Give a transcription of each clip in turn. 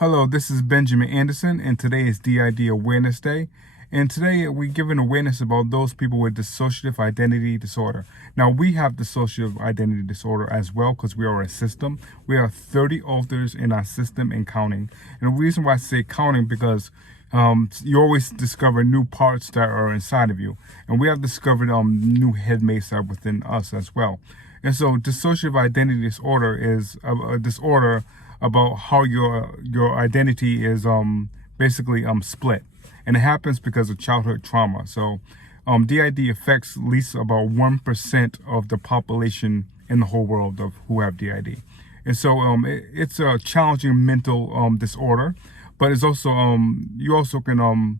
Hello, this is Benjamin Anderson, and today is DID Awareness Day. And today we're giving awareness about those people with dissociative identity disorder. Now, we have dissociative identity disorder as well because we are a system. We have 30 alters in our system and counting. And the reason why I say counting because you always discover new parts that are inside of you. And we have discovered new headmates that are within us as well. And so dissociative identity disorder is a disorder about how your identity is basically split, and it happens because of childhood trauma. So DID affects at least about 1% of the population in the whole world of who have DID, and so it's a challenging mental disorder, but it's also you also can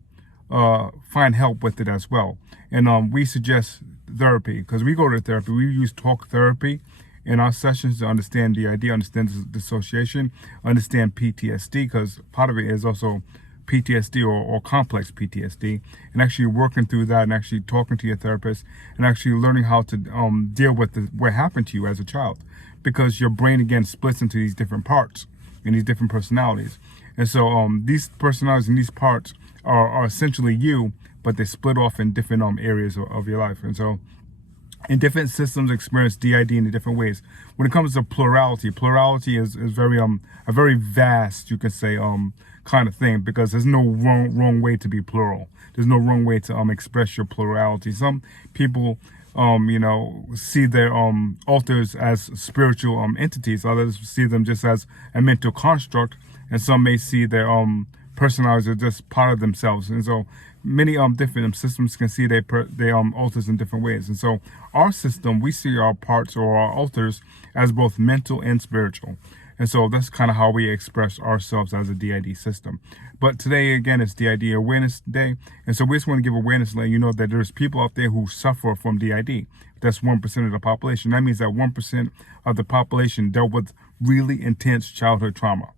find help with it as well. And we suggest therapy because we go to therapy. We use talk therapy in our sessions to understand DID, understand dissociation, understand PTSD, because part of it is also PTSD or complex PTSD, and actually working through that and actually talking to your therapist and actually learning how to deal with what happened to you as a child, because your brain again splits into these different parts and these different personalities. And so these personalities and these parts are essentially you, but they split off in different areas of your life. And so in different systems experience DID in different ways. When it comes to plurality is very a very vast, you can say, kind of thing, because there's no wrong way to be plural. There's no wrong way to express your plurality. Some people see their alters as spiritual entities. Others see them just as a mental construct, and some may see their personalities are just part of themselves. And so many different systems can see their alters in different ways. And so our system, we see our parts or our alters as both mental and spiritual. And so that's kind of how we express ourselves as a DID system. But today, again, it's DID Awareness Day. And so we just want to give awareness, letting you know that there's people out there who suffer from DID. That's 1% of the population. That means that 1% of the population dealt with really intense childhood trauma.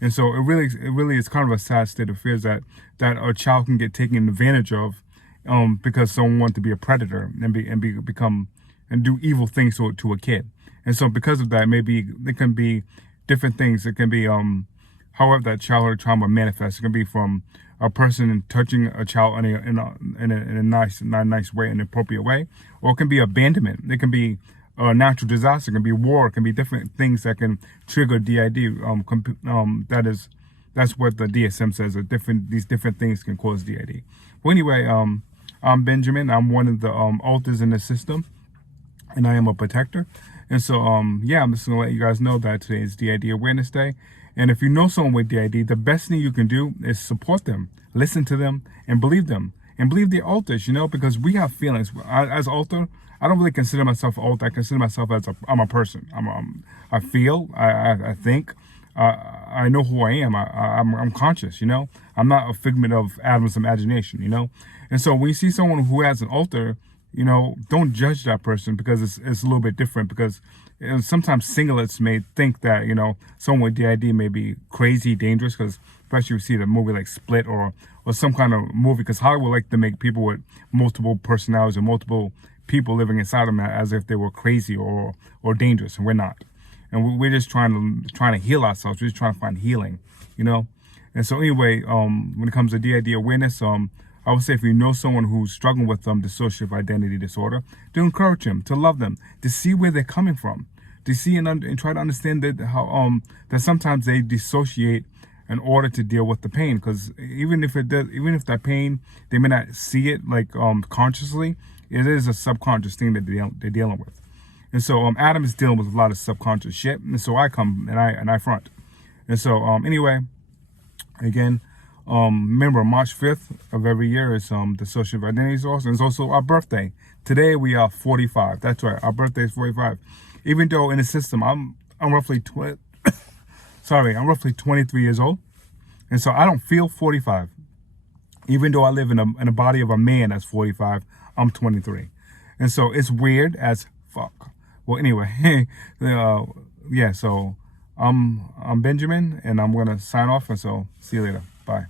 And so it really is kind of a sad state of affairs that a child can get taken advantage of because someone wants to be a predator and become and do evil things to a kid. And so because of that, maybe it can be different things. It can be however that childhood trauma manifests. It can be from a person touching a child in a nice way, in an appropriate way, or it can be abandonment. It can be a natural disaster, it can be war, it can be different things that can trigger DID. That's what the DSM says. These different things can cause DID. Well, anyway, I'm Benjamin. I'm one of the alters in the system, and I am a protector. And so yeah, I'm just gonna let you guys know that today is DID Awareness Day. And if you know someone with DID, the best thing you can do is support them, listen to them, and believe them, and believe the alters. Because we have feelings. As alter, I don't really consider myself alter. I consider myself as I'm a person. I feel. I think. I know who I am. I'm conscious. I'm not a figment of Adam's imagination. And so when you see someone who has an alter, don't judge that person because it's a little bit different. Because sometimes singulars may think that someone with DID may be crazy, dangerous. Because especially you see the movie like Split or some kind of movie. Because Hollywood like to make people with multiple personalities or multiple people living inside of them as if they were crazy or dangerous, and we're not. And we're just trying to heal ourselves. We're just trying to find healing, And so anyway, when it comes to DID awareness, I would say if you know someone who's struggling with dissociative identity disorder, to encourage them, to love them, to see where they're coming from, to see and try to understand that that sometimes they dissociate in order to deal with the pain. Because even if that pain, they may not see it like consciously, it is a subconscious thing that they're dealing with. And so Adam is dealing with a lot of subconscious shit, and so I come and I front. And so anyway, again, remember March 5th of every year is dissociative identity disorder, and it's also our birthday. Today we are 45. That's right, our birthday is 45. Even though in the system I'm roughly 23 years old, and so I don't feel 45. Even though I live in a body of a man that's 45, I'm 23. And so it's weird as fuck. Well, anyway, yeah, so I'm Benjamin, and I'm going to sign off, and so see you later. Bye.